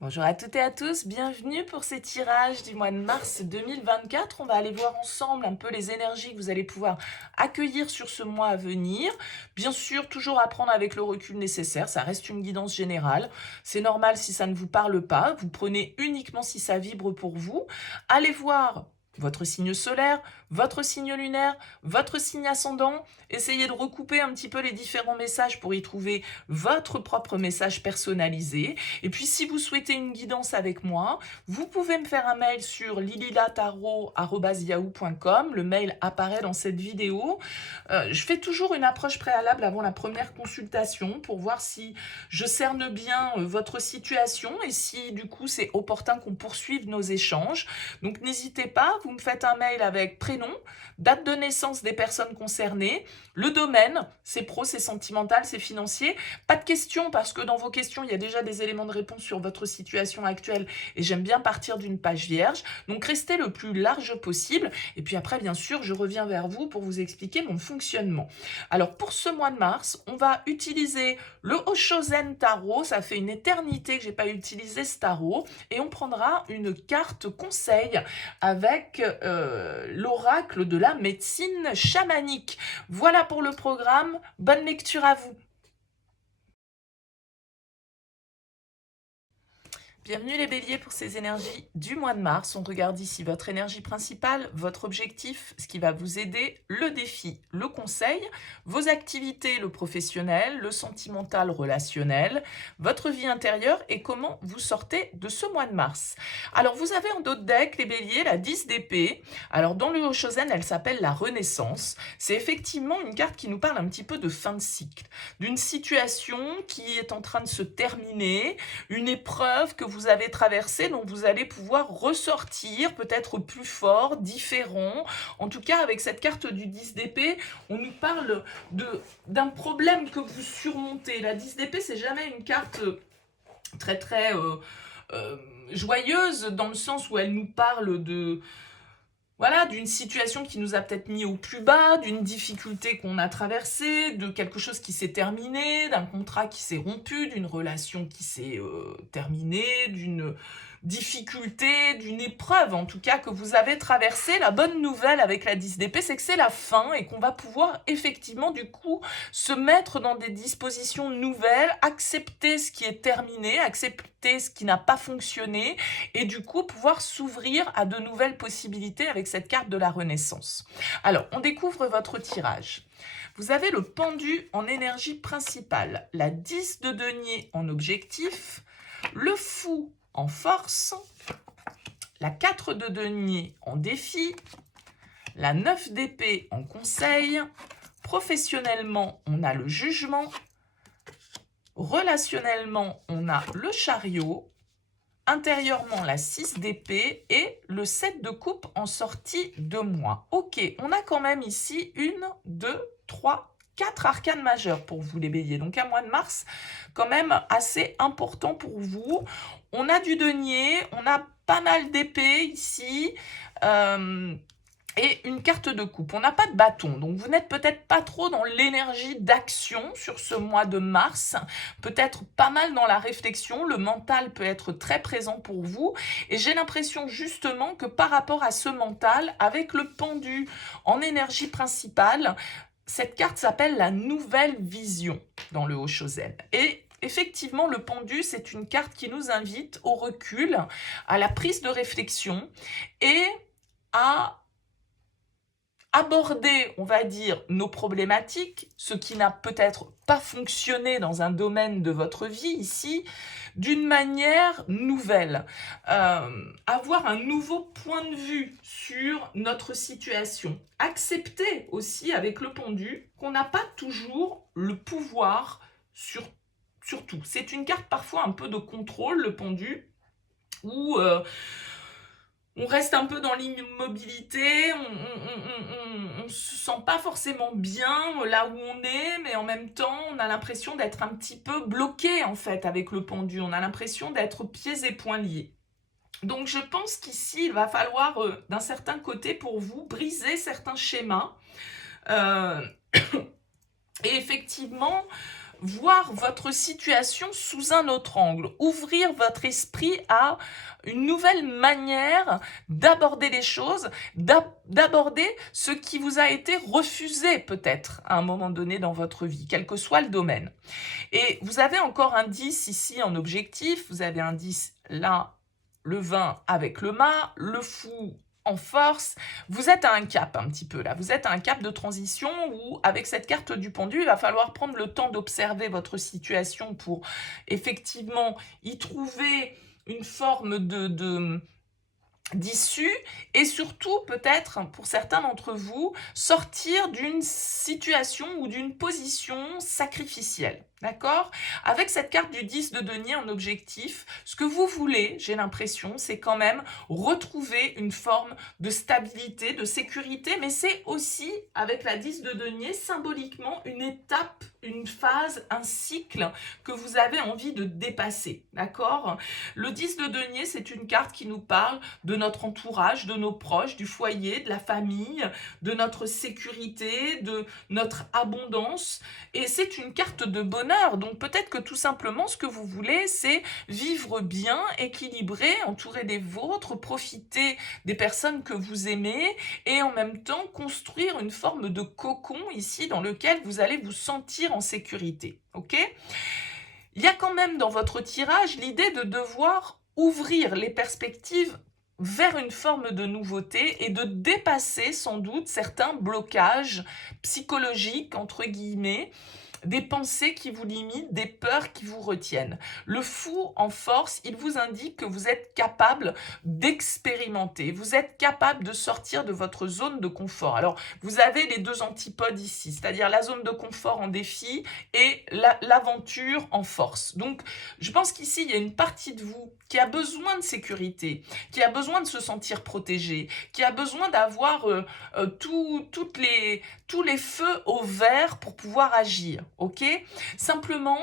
Bonjour à toutes et à tous, bienvenue pour ces tirages du mois de mars 2024. On va aller voir ensemble un peu les énergies que vous allez pouvoir accueillir sur ce mois à venir. Bien sûr, toujours à prendre avec le recul nécessaire, ça reste une guidance générale. C'est normal si ça ne vous parle pas, vous prenez uniquement si ça vibre pour vous. Allez voir votre signe solaire, votre signe lunaire, votre signe ascendant. Essayez de recouper un petit peu les différents messages pour y trouver votre propre message personnalisé. Et puis, si vous souhaitez une guidance avec moi, vous pouvez me faire un mail sur lililataro@yahoo.com. Le mail apparaît dans cette vidéo. Je fais toujours une approche préalable avant la première consultation pour voir si je cerne bien votre situation et si du coup c'est opportun qu'on poursuive nos échanges. Donc n'hésitez pas, vous me faites un mail avec prénom, date de naissance des personnes concernées, le domaine, c'est pro, c'est sentimental, c'est financier. Pas de questions parce que dans vos questions, il y a déjà des éléments de réponse sur votre situation actuelle et j'aime bien partir d'une page vierge. Donc restez le plus large possible et puis après, bien sûr, je reviens vers vous pour vous expliquer mon fonctionnement. Alors pour ce mois de mars, on va utiliser le Oshozen Tarot. Ça fait une éternité que j'ai pas utilisé ce tarot et on prendra une carte conseil avec l'oracle de la médecine chamanique. Voilà pour le programme. Bonne lecture à vous. Bienvenue les béliers pour ces énergies du mois de mars. On regarde ici votre énergie principale, votre objectif, ce qui va vous aider, le défi, le conseil, vos activités, le professionnel, le sentimental, relationnel, votre vie intérieure et comment vous sortez de ce mois de mars. Alors vous avez en dos de deck les béliers la 10 d'épée. Alors dans le Oshozen, elle s'appelle la renaissance. C'est effectivement une carte qui nous parle un petit peu de fin de cycle, d'une situation qui est en train de se terminer, une épreuve que vous avez traversée dont vous allez pouvoir ressortir peut-être plus fort, différent. En tout cas, avec cette carte du 10 d'épée, on nous parle d'un problème que vous surmontez. La 10 d'épée, c'est jamais une carte très euh, joyeuse dans le sens où elle nous parle de voilà, d'une situation qui nous a peut-être mis au plus bas, d'une difficulté qu'on a traversée, de quelque chose qui s'est terminé, d'un contrat qui s'est rompu, d'une relation qui s'est terminée, d'une difficulté, d'une épreuve en tout cas que vous avez traversée. La bonne nouvelle avec la 10 d'épée, c'est que c'est la fin et qu'on va pouvoir effectivement du coup se mettre dans des dispositions nouvelles, accepter ce qui est terminé, accepter ce qui n'a pas fonctionné et du coup pouvoir s'ouvrir à de nouvelles possibilités avec cette carte de la Renaissance. Alors, on découvre votre tirage. Vous avez le pendu en énergie principale, la 10 de denier en objectif, le fou en force, la 4 de denier en défi, la 9 d'épée en conseil, professionnellement, on a le jugement, relationnellement, on a le chariot, intérieurement la 6 d'épée et le 7 de coupe en sortie de moi. Ok, on a quand même ici 1, 2, 3, 4 arcanes majeures pour vous les béliers. Donc un mois de mars quand même assez important pour vous. On a du denier, on a pas mal d'épées ici. Et une carte de coupe. On n'a pas de bâton, donc vous n'êtes peut-être pas trop dans l'énergie d'action sur ce mois de mars, peut-être pas mal dans la réflexion, le mental peut être très présent pour vous, et j'ai l'impression justement que par rapport à ce mental, avec le pendu en énergie principale, cette carte s'appelle la nouvelle vision dans le Oshozen. Et effectivement, le pendu, c'est une carte qui nous invite au recul, à la prise de réflexion et à aborder, on va dire, nos problématiques, ce qui n'a peut-être pas fonctionné dans un domaine de votre vie ici, d'une manière nouvelle. Avoir un nouveau point de vue sur notre situation. Accepter aussi avec le pendu qu'on n'a pas toujours le pouvoir sur tout. C'est une carte parfois un peu de contrôle, le pendu, où on reste un peu dans l'immobilité, on ne se sent pas forcément bien là où on est, mais en même temps, on a l'impression d'être un petit peu bloqué en fait avec le pendu. On a l'impression d'être pieds et poings liés. Donc je pense qu'ici, il va falloir d'un certain côté pour vous briser certains schémas. Euh, et effectivement, voir votre situation sous un autre angle, ouvrir votre esprit à une nouvelle manière d'aborder les choses, d'aborder ce qui vous a été refusé peut-être à un moment donné dans votre vie, quel que soit le domaine. Et vous avez encore un 10 ici en objectif, vous avez un 10 là, le 20 avec le mât, le fou en force, vous êtes à un cap un petit peu là, vous êtes à un cap de transition où avec cette carte du pendu, il va falloir prendre le temps d'observer votre situation pour effectivement y trouver une forme d'issue et surtout peut-être pour certains d'entre vous sortir d'une situation ou d'une position sacrificielle. D'accord? Avec cette carte du 10 de denier en objectif, ce que vous voulez, j'ai l'impression, c'est quand même retrouver une forme de stabilité, de sécurité, mais c'est aussi, avec la 10 de denier, symboliquement une étape, une phase, un cycle que vous avez envie de dépasser. D'accord? Le 10 de denier, c'est une carte qui nous parle de notre entourage, de nos proches, du foyer, de la famille, de notre sécurité, de notre abondance. Et c'est une carte de bonheur. Donc peut-être que tout simplement, ce que vous voulez, c'est vivre bien, équilibré, entouré des vôtres, profiter des personnes que vous aimez et en même temps construire une forme de cocon ici dans lequel vous allez vous sentir en sécurité. Ok ? Il y a quand même dans votre tirage l'idée de devoir ouvrir les perspectives vers une forme de nouveauté et de dépasser sans doute certains blocages psychologiques, entre guillemets, des pensées qui vous limitent, des peurs qui vous retiennent. Le fou en force, il vous indique que vous êtes capable d'expérimenter, vous êtes capable de sortir de votre zone de confort. Alors, vous avez les deux antipodes ici, c'est-à-dire la zone de confort en défi et l'aventure en force. Donc, je pense qu'ici, il y a une partie de vous qui a besoin de sécurité, qui a besoin de se sentir protégé, qui a besoin d'avoir tous les feux au vert pour pouvoir agir, ok? Simplement,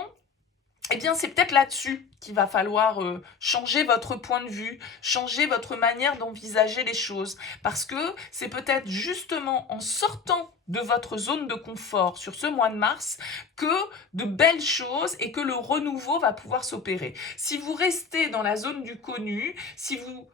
eh bien, c'est peut-être là-dessus qu'il va falloir changer votre point de vue, changer votre manière d'envisager les choses. Parce que c'est peut-être justement en sortant de votre zone de confort sur ce mois de mars que de belles choses et que le renouveau va pouvoir s'opérer. Si vous restez dans la zone du connu, si vous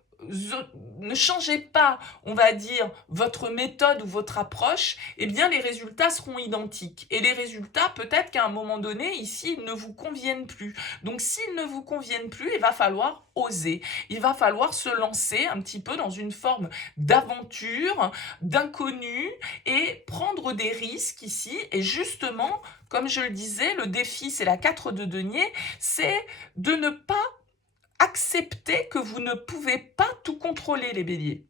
ne changez pas, on va dire, votre méthode ou votre approche, eh bien les résultats seront identiques. Et les résultats, peut-être qu'à un moment donné, ici, ils ne vous conviennent plus. Donc s'ils ne vous conviennent plus, il va falloir oser. Il va falloir se lancer un petit peu dans une forme d'aventure, d'inconnu et prendre des risques ici. Et justement, comme je le disais, le défi, c'est la 4 de denier, c'est de ne pas acceptez que vous ne pouvez pas tout contrôler, les béliers.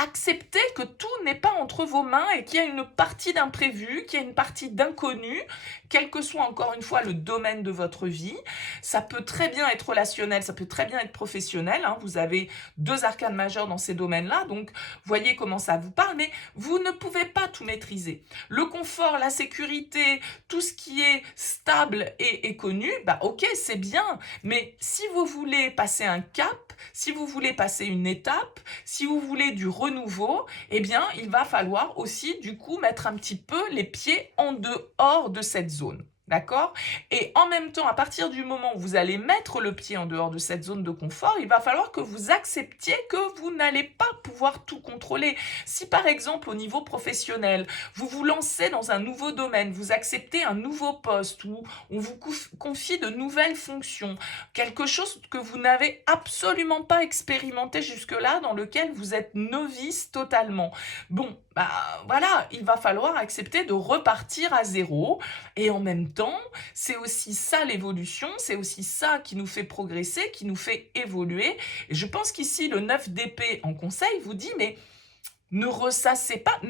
Acceptez que tout n'est pas entre vos mains et qu'il y a une partie d'imprévu, qu'il y a une partie d'inconnu, quel que soit encore une fois le domaine de votre vie. Ça peut très bien être relationnel, ça peut très bien être professionnel. Vous avez deux arcanes majeures dans ces domaines-là, donc voyez comment ça vous parle, mais vous ne pouvez pas tout maîtriser. Le confort, la sécurité, tout ce qui est stable et connu, ok, c'est bien, mais si vous voulez passer un cap, si vous voulez passer une étape, si vous voulez du renouveau, eh bien, il va falloir aussi, du coup, mettre un petit peu les pieds en dehors de cette zone. D'accord? Et en même temps, à partir du moment où vous allez mettre le pied en dehors de cette zone de confort, il va falloir que vous acceptiez que vous n'allez pas pouvoir tout contrôler. Si par exemple, au niveau professionnel, vous vous lancez dans un nouveau domaine, vous acceptez un nouveau poste où on vous confie de nouvelles fonctions, quelque chose que vous n'avez absolument pas expérimenté jusque-là, dans lequel vous êtes novice totalement. Bon, voilà, il va falloir accepter de repartir à zéro et en même temps, c'est aussi ça l'évolution, c'est aussi ça qui nous fait progresser, qui nous fait évoluer. Et je pense qu'ici, le 9 d'épée en conseil vous dit, mais ne ressassez pas,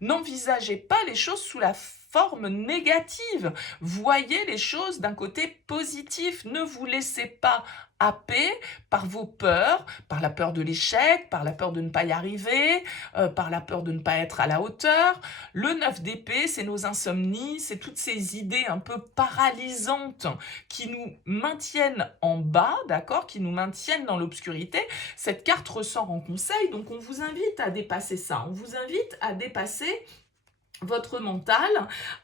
n'envisagez pas les choses sous la forme négative. Voyez les choses d'un côté positif. Ne vous laissez pas happer par vos peurs, par la peur de l'échec, par la peur de ne pas y arriver, par la peur de ne pas être à la hauteur. Le 9 d'épée, c'est nos insomnies, c'est toutes ces idées un peu paralysantes qui nous maintiennent en bas, d'accord, qui nous maintiennent dans l'obscurité. Cette carte ressort en conseil, donc on vous invite à dépasser ça. On vous invite à dépasser votre mental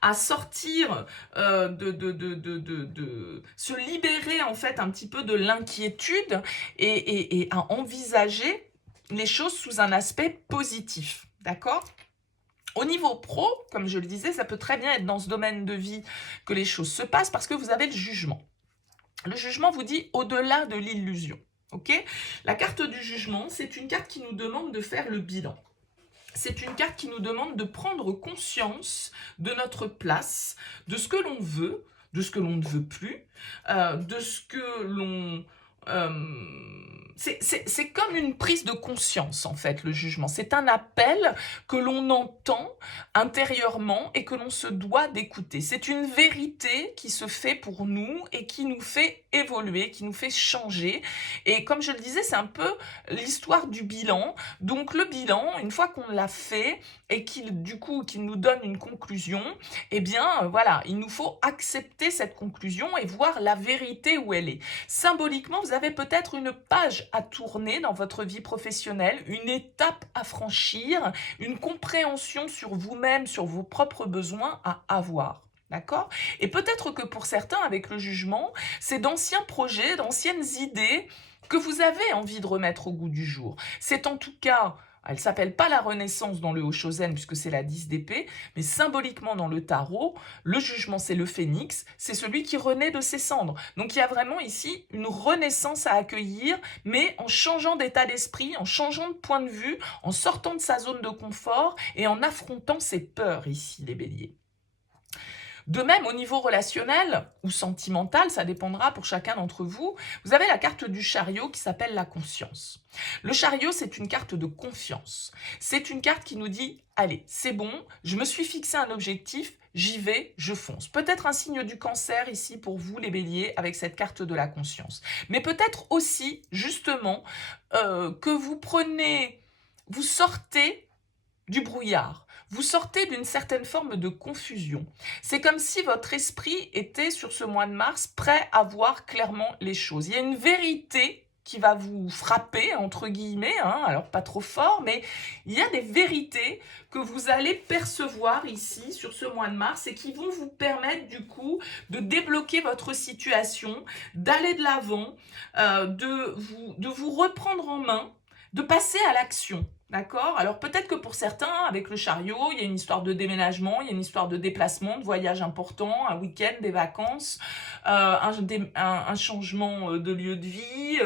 à sortir, se libérer en fait un petit peu de l'inquiétude et à envisager les choses sous un aspect positif, d'accord? Au niveau pro, comme je le disais, ça peut très bien être dans ce domaine de vie que les choses se passent parce que vous avez le jugement. Le jugement vous dit au-delà de l'illusion, ok? La carte du jugement, c'est une carte qui nous demande de faire le bilan. C'est une carte qui nous demande de prendre conscience de notre place, de ce que l'on veut, de ce que l'on ne veut plus, de ce que l'on... c'est comme une prise de conscience, en fait, le jugement. C'est un appel que l'on entend intérieurement et que l'on se doit d'écouter. C'est une vérité qui se fait pour nous et qui nous fait évoluer, qui nous fait changer. Et comme je le disais, c'est un peu l'histoire du bilan. Donc le bilan, une fois qu'on l'a fait et qu'il nous donne une conclusion, eh bien voilà, il nous faut accepter cette conclusion et voir la vérité où elle est. Symboliquement, vous avez peut-être une page à tourner dans votre vie professionnelle, une étape à franchir, une compréhension sur vous-même, sur vos propres besoins à avoir. D'accord? Et peut-être que pour certains, avec le jugement, c'est d'anciens projets, d'anciennes idées que vous avez envie de remettre au goût du jour. C'est en tout cas, elle ne s'appelle pas la Renaissance dans le Hoshozen puisque c'est la 10 d'épée, mais symboliquement dans le tarot, le jugement c'est le phénix, c'est celui qui renaît de ses cendres. Donc il y a vraiment ici une renaissance à accueillir, mais en changeant d'état d'esprit, en changeant de point de vue, en sortant de sa zone de confort et en affrontant ses peurs ici, les béliers. De même, au niveau relationnel ou sentimental, ça dépendra pour chacun d'entre vous, vous avez la carte du chariot qui s'appelle la conscience. Le chariot, c'est une carte de confiance. C'est une carte qui nous dit, allez, c'est bon, je me suis fixé un objectif, j'y vais, je fonce. Peut-être un signe du cancer ici pour vous, les béliers, avec cette carte de la conscience. Mais peut-être aussi, justement, que vous sortez du brouillard. Vous sortez d'une certaine forme de confusion. C'est comme si votre esprit était, sur ce mois de mars, prêt à voir clairement les choses. Il y a une vérité qui va vous frapper, entre guillemets, alors pas trop fort, mais il y a des vérités que vous allez percevoir ici, sur ce mois de mars, et qui vont vous permettre, du coup, de débloquer votre situation, d'aller de l'avant, de vous reprendre en main, de passer à l'action. D'accord? Alors peut-être que pour certains, avec le chariot, il y a une histoire de déménagement, il y a une histoire de déplacement, de voyage important, un week-end, des vacances, un changement de lieu de vie,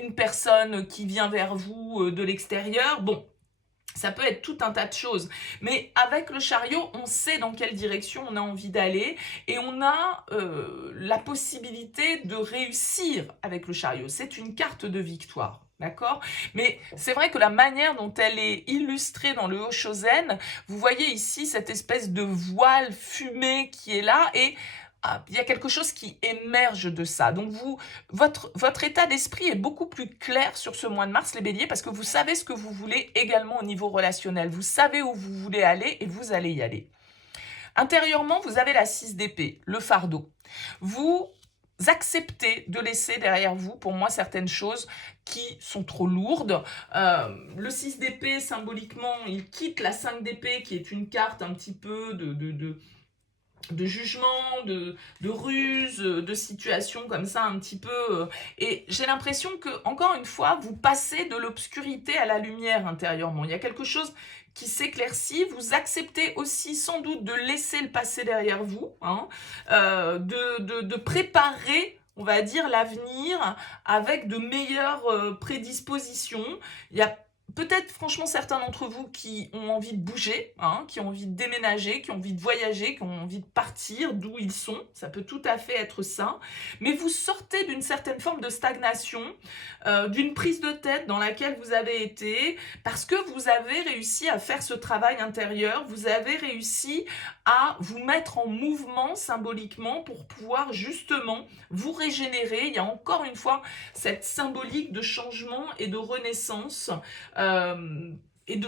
une personne qui vient vers vous de l'extérieur. Bon, ça peut être tout un tas de choses. Mais avec le chariot, on sait dans quelle direction on a envie d'aller et on a la possibilité de réussir avec le chariot. C'est une carte de victoire. D'accord? Mais c'est vrai que la manière dont elle est illustrée dans le Hoshozen, vous voyez ici cette espèce de voile fumé qui est là et il y a quelque chose qui émerge de ça. Donc votre état d'esprit est beaucoup plus clair sur ce mois de mars, les béliers, parce que vous savez ce que vous voulez également au niveau relationnel. Vous savez où vous voulez aller et vous allez y aller. Intérieurement, vous avez la 6 d'épée, le fardeau. Vous acceptez de laisser derrière vous, pour moi, certaines choses qui sont trop lourdes. Le 6 d'épée, symboliquement, il quitte la 5 d'épée, qui est une carte un petit peu de jugement, de ruse, de situation comme ça un petit peu. Et j'ai l'impression que, encore une fois, vous passez de l'obscurité à la lumière intérieurement. Il y a quelque chose qui s'éclaircit. Vous acceptez aussi sans doute de laisser le passé derrière vous, de préparer, on va dire, l'avenir avec de meilleures prédispositions. Il y a peut-être franchement certains d'entre vous qui ont envie de bouger, qui ont envie de déménager, qui ont envie de voyager, qui ont envie de partir d'où ils sont. Ça peut tout à fait être ça. Mais vous sortez d'une certaine forme de stagnation, d'une prise de tête dans laquelle vous avez été, parce que vous avez réussi à faire ce travail intérieur, vous avez réussi à vous mettre en mouvement symboliquement pour pouvoir justement vous régénérer. Il y a encore une fois cette symbolique de changement et de renaissance et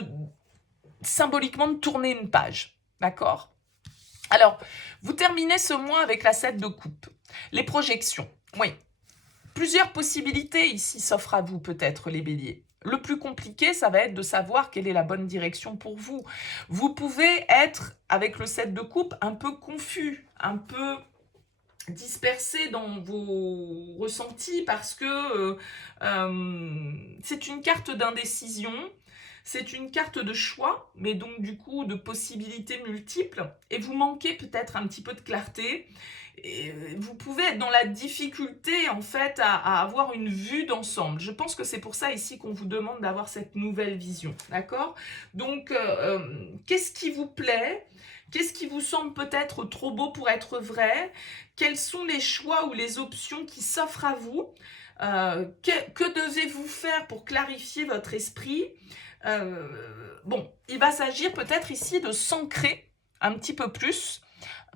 symboliquement de tourner une page. D'accord? Alors, vous terminez ce mois avec la 7 de coupe. Les projections. Oui. Plusieurs possibilités ici s'offrent à vous peut-être, les béliers. Le plus compliqué, ça va être de savoir quelle est la bonne direction pour vous. Vous pouvez être, avec le 7 de coupe, un peu confus, un peu dispersé dans vos ressentis parce que c'est une carte d'indécision, c'est une carte de choix, mais donc du coup de possibilités multiples, et vous manquez peut-être un petit peu de clarté. Et vous pouvez être dans la difficulté en fait à avoir une vue d'ensemble. Je pense que c'est pour ça ici qu'on vous demande d'avoir cette nouvelle vision, d'accord? Donc, qu'est-ce qui vous plaît? Qu'est-ce qui vous semble peut-être trop beau pour être vrai? Quels sont les choix ou les options qui s'offrent à vous? Que devez-vous faire pour clarifier votre esprit? Bon, il va s'agir peut-être ici de s'ancrer un petit peu plus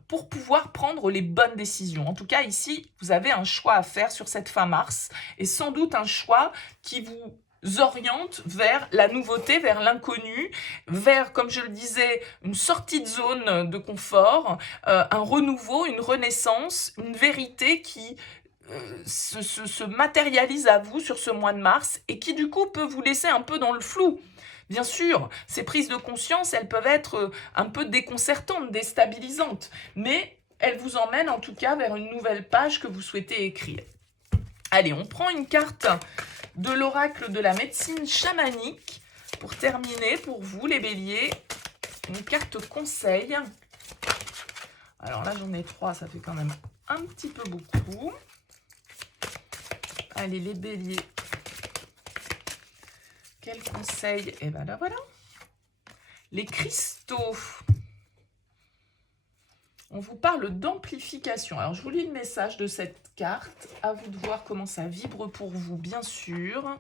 pour pouvoir prendre les bonnes décisions. En tout cas, ici, vous avez un choix à faire sur cette fin mars, et sans doute un choix qui vous oriente vers la nouveauté, vers l'inconnu, vers, comme je le disais, une sortie de zone de confort, un renouveau, une renaissance, une vérité qui se matérialise à vous sur ce mois de mars et qui du coup peut vous laisser un peu dans le flou. Bien sûr, ces prises de conscience, elles peuvent être un peu déconcertantes, déstabilisantes, mais elles vous emmènent en tout cas vers une nouvelle page que vous souhaitez écrire. Allez, on prend une carte de l'oracle de la médecine chamanique pour terminer pour vous les béliers. Une carte conseil. Alors là, j'en ai 3, ça fait quand même un petit peu beaucoup. Allez, les béliers. Quel conseil? Et bien là, voilà. Les cristaux. On vous parle d'amplification. Alors, je vous lis le message de cette carte. À vous de voir comment ça vibre pour vous, bien sûr.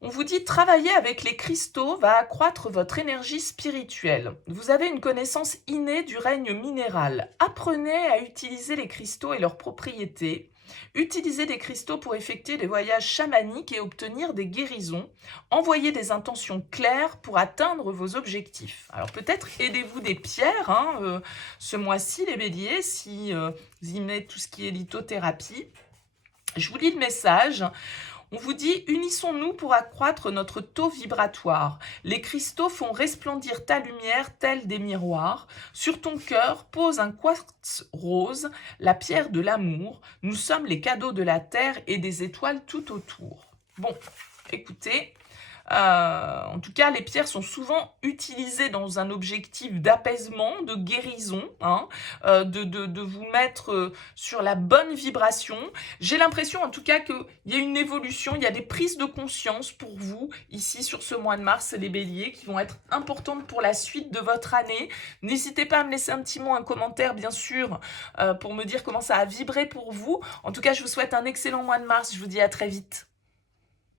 On vous dit, travailler avec les cristaux va accroître votre énergie spirituelle. Vous avez une connaissance innée du règne minéral. Apprenez à utiliser les cristaux et leurs propriétés. Utilisez des cristaux pour effectuer des voyages chamaniques et obtenir des guérisons. Envoyez des intentions claires pour atteindre vos objectifs. Alors peut-être aidez-vous des pierres ce mois-ci, les béliers, si vous y mettez tout ce qui est lithothérapie. Je vous lis le message. On vous dit, unissons-nous pour accroître notre taux vibratoire. Les cristaux font resplendir ta lumière telle des miroirs. Sur ton cœur, pose un quartz rose, la pierre de l'amour. Nous sommes les cadeaux de la terre et des étoiles tout autour. Bon, écoutez, en tout cas, les pierres sont souvent utilisées dans un objectif d'apaisement, de guérison, de vous mettre sur la bonne vibration. J'ai l'impression en tout cas qu'il y a une évolution, il y a des prises de conscience pour vous ici sur ce mois de mars, les béliers, qui vont être importantes pour la suite de votre année. N'hésitez pas à me laisser un petit mot, un commentaire bien sûr, pour me dire comment ça a vibré pour vous. En tout cas, je vous souhaite un excellent mois de mars, je vous dis à très vite.